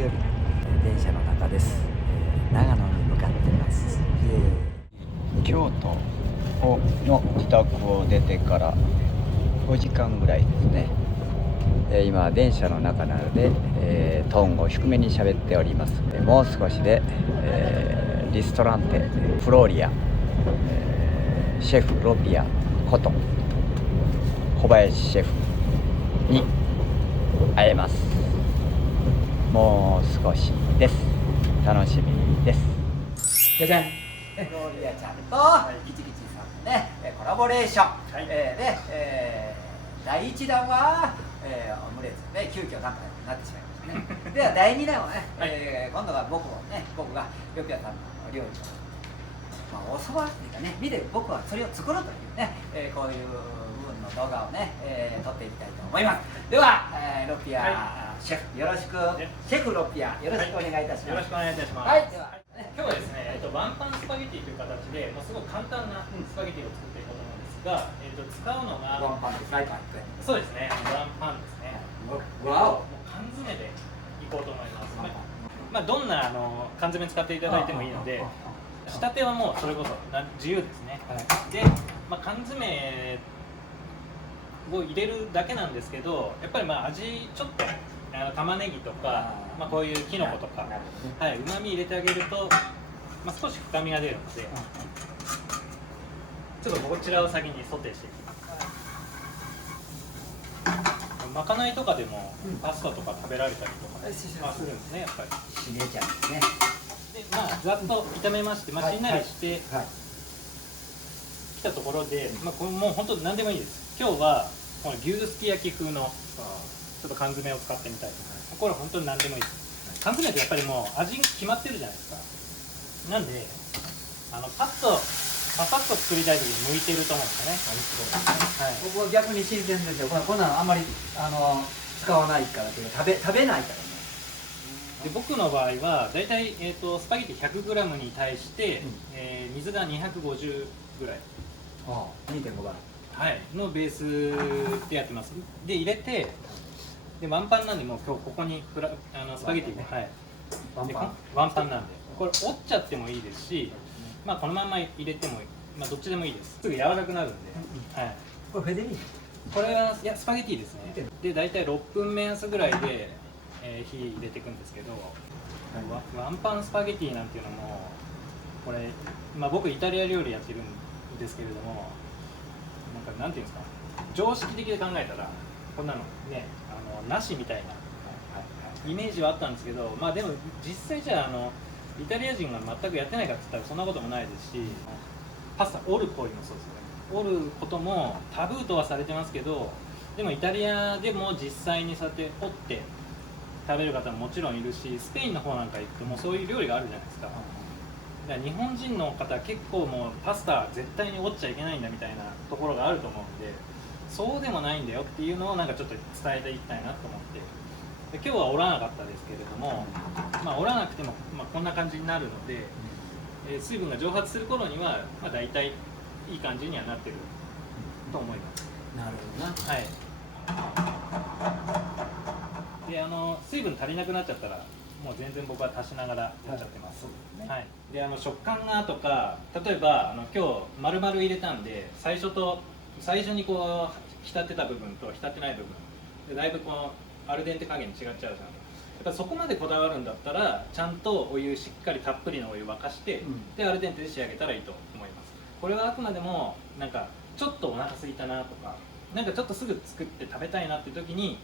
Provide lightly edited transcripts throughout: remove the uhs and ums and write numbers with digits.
日電車の中です。長野に向かってます。京都の自宅を出てから5時間ぐらいですね。今電車の中なので、トーンを低めに喋っております。もう少しで、リストランテフローリア、シェフロピアこと小林シェフに会えます。もう少しです。楽しみです。じゃじゃん。フローリアちゃんとギチギチさんのねコラボレーション、で、第1弾は、オムレツで急遽なんかなってしまいましたね。では第2弾はね、今度は僕がロピアさんの料理を、お蕎麦っていうかね、見て僕はそれを作ろうというね、こういう部分の動画をね、撮っていきたいと思います。では、ロピア、シェフよろしく、シェフロピアよろしくお願いいたします。よろしくお願いいたします。はい、では今日はですね、ワンパンスパゲティという形で、すごく簡単なスパゲティを作っていこうと思うんですが、使うのがワンパンでフライパン1回。そうですね、ワンパンですね。わお。もう缶詰でいこうと思います。どんな缶詰使っていただいてもいいので、仕立てはもうそれこそ自由ですね。で、缶詰を入れるだけなんですけど、やっぱり味ちょっと玉ねぎとか、こういうきのことか、うまみ入れてあげると、少し深みが出るので、ちょっとこちらを先にソテーしていきます。まかないとかでもパスタとか食べられたりとかするんですね、やっぱり。しねちゃんですね。で、ざっと炒めまして、しんなりしてきたところで、これもう本当何でもいいです。今日はこの牛すき焼き風のちょっと缶詰を使ってみたいと思います。これ本当に何でもいいです。缶詰ってやっぱりもう味決まってるじゃないですか。なんでパサッと作りたい時に向いてると思うんですよね。僕は逆に新鮮ですよ。こんなのあんまり使わないからというか食べないからね。で僕の場合はだいたいスパゲティ 100g に対して、水が250ぐらい。2.5 がのベースでやってます。で入れて、でワンパンなんで、もう今日ここにスパゲティがワンパンなんで、これ折っちゃってもいいですし、このまま入れてもどっちでもいいです。すぐ柔らかくなるんで。これフェデリーノ？これはスパゲティですね。で大体6分目安ぐらいで、火入れていくんですけど、ワンパンスパゲティなんていうのもこれ、僕イタリア料理やってるんですけれども、なんていうんですか、常識的で考えたらこんなのね、なしみたいなイメージはあったんですけど、でも実際じゃイタリア人が全くやってないかって言ったらそんなこともないですし、パスタ折る行為もそうですよね。折ることもタブーとはされてますけど、でもイタリアでも実際にそうやって折って食べる方ももちろんいるし、スペインの方なんか行ってもそういう料理があるじゃないですか。だから日本人の方結構もうパスタ絶対に折っちゃいけないんだみたいなところがあると思うんで、そうでもないんだよっていうのをちょっと伝えていきたいなと思って。で今日は折らなかったですけれども、折らなくても、こんな感じになるので、水分が蒸発する頃には、大体いい感じにはなってると思います。なるほどな。で水分足りなくなっちゃったらもう全然僕は足しながらやっちゃってます。で食感がとか、例えば今日丸々入れたんで、最初にこう浸ってた部分と浸ってない部分でだいぶこうアルデンテ加減違っちゃうじゃん。やっぱそこまでこだわるんだったら、ちゃんとお湯しっかりたっぷりのお湯沸かして、でアルデンテで仕上げたらいいと思います。これはあくまでもちょっとお腹空いたなとか、ちょっとすぐ作って食べたいなって時に、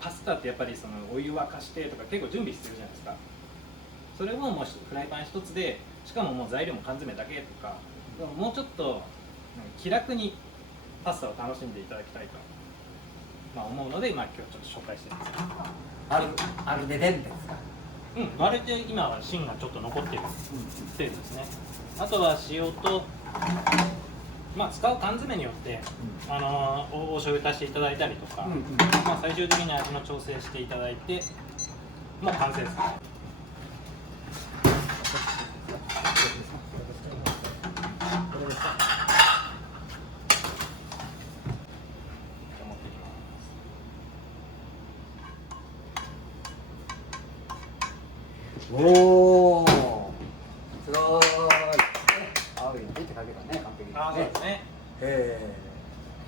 パスタってやっぱりお湯沸かしてとか結構準備必要じゃないですか。それをもうフライパン一つで、しかももう材料も缶詰だけとか、もうちょっと気楽にパスタを楽しんでいただきたいと、思うので、今日ちょっと紹介してます。アルデデンテですか？割れて今は芯がちょっと残ってる程度ですね。あとは塩と、使う缶詰によって、お醤油足していただいたりとか、最終的に味の調整していただいて、もう完成です。おお、すごい。青いの出てかけたね、完璧ですね。あ、そうですね。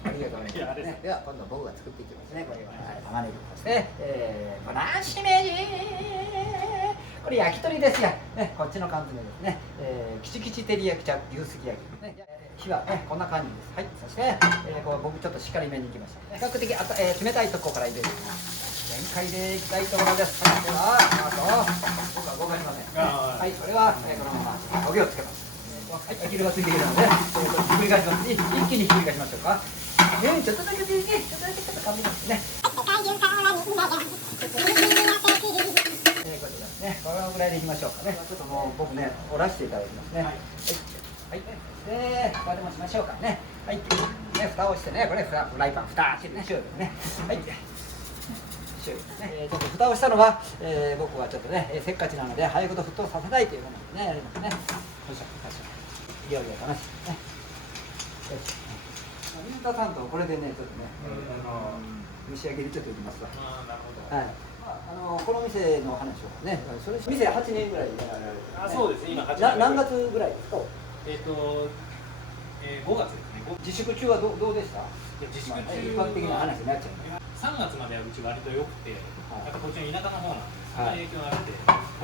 ありがとうございます。では今度僕が作っていきますね。これは玉ねぎそしてこのしめじ。これ焼き鳥ですよ。ね、こっちの缶詰ですね。キチキチ照り焼きちゃう牛すき焼きですね。火はねこんな感じです。はい。そしてこれ僕ちょっとしっかりめにいきました。比較的冷たいところから入れる。全開でいきたいと思います。はい。ではあと僕は動かしません。はい。これはこのまま焦げをつけます。はい。焼き色がついてきたのでひっくり返します。一気にひっくり返しましょうか。ちょっとだけでいいね。ちょっとだけちょっと軽いですね。このぐらいでいきましょうかね。ちょっともう僕ね、折らせていただきますね。はい。はい。で、蓋でもしましょうかね。はい。ね、蓋をしてね、これフライパン蓋してね、塩ですね。はい。塩ですね。ちょっと蓋をしたのは、僕はちょっとね、せっかちなので早いこと沸騰させたいというものでね、やりますね。よいしょ、よいしょ。料理が楽しいね。よいしょ。水田さんとこれでね、ちょっとね、蒸し上げにちょっといきますわ。ああ、なるほど。はい。この店の話をね、それ店8年ぐらいやられる、あ、そうです。今8年。何月ぐらいですか。5月ですね。自粛中はどうでした。自粛中一般的な話になっちゃう。3月まではうち割と良くて、あとこっちの田舎の方なんで、そんな影響なくて、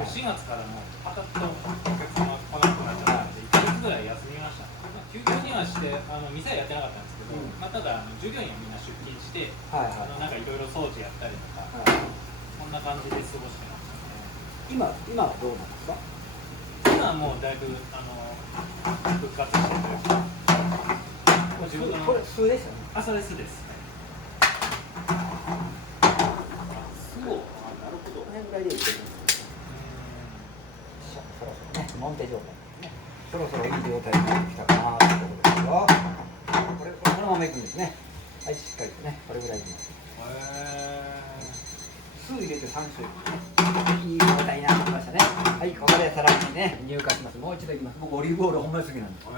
4月からもうパタッとお客様来なくなっちゃったので、1ヶ月ぐらい休みました。休業にはして、店はやってなかったんですけど、ただ従業員はみんな出勤して、なんかいろいろ掃除やったりとか、こんな感じで過ごしてましたね。今はどうなんですか。今はもうだいぶ復活してというか、これ酢ですよね。あ、それ酢です。酢を、なるほど。これぐらいでいいですね。そろそろね、モンテ状態ですね。そろそろいい状態になってきたかなというところですよ。このままいくんですね。はい、しっかりとね、これぐらいいきます。酢入れて3種類、いい状態になってきましたね。はい、ここでさらにね、乳化します。もう一度いきます。僕オリーブオイルほんまに好きなんです。は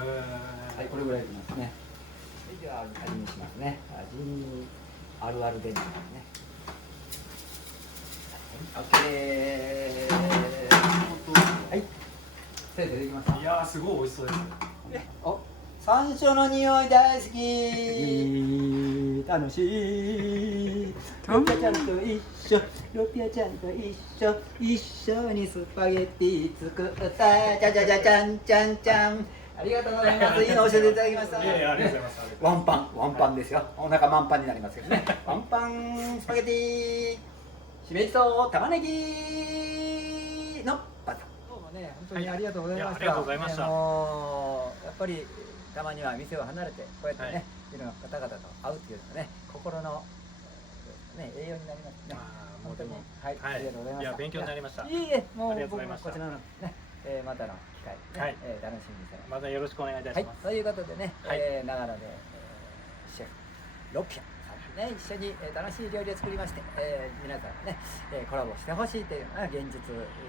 い、これぐらいいきますね。では味にしますね。味にあるあるでんね。オッケー。はい。先生できました。いやー、すごい美味しそうです。お、山椒の匂い大好き。楽しい。ロピアちゃんと一緒、ロピアちゃんと一緒にスパゲッティ作った。じゃじゃじゃじゃんじゃんじゃん。ありがとうございます。いいの教えていただきました。いやいや、ありがとうございます。ワンパンですよ。お腹満帆になりますけどね。ワンパンスパゲティ、しめじと玉ねぎのパターン。どうもね、本当にありがとうございました。ありがとうございました。やっぱりたまには店を離れてこうやってね、いろんな方々と会うっていうのがね、心のね栄養になりますね。本当にはい、ありがとうございました。いや、勉強になりました。いえ、もう僕もこちらのね、またの機会ね、楽しみにしてます。またよろしくお願いいたします。はい、ということでね、長野でシェフロピアさんとね一緒に楽しい料理を作りまして、皆さんねコラボしてほしいというのが現実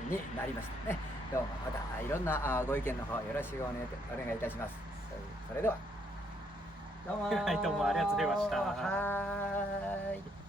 になりましたね。どうもまたいろんなご意見の方よろしくお願いいたします。それではどうもはい、どうもありがとうございました。はーい。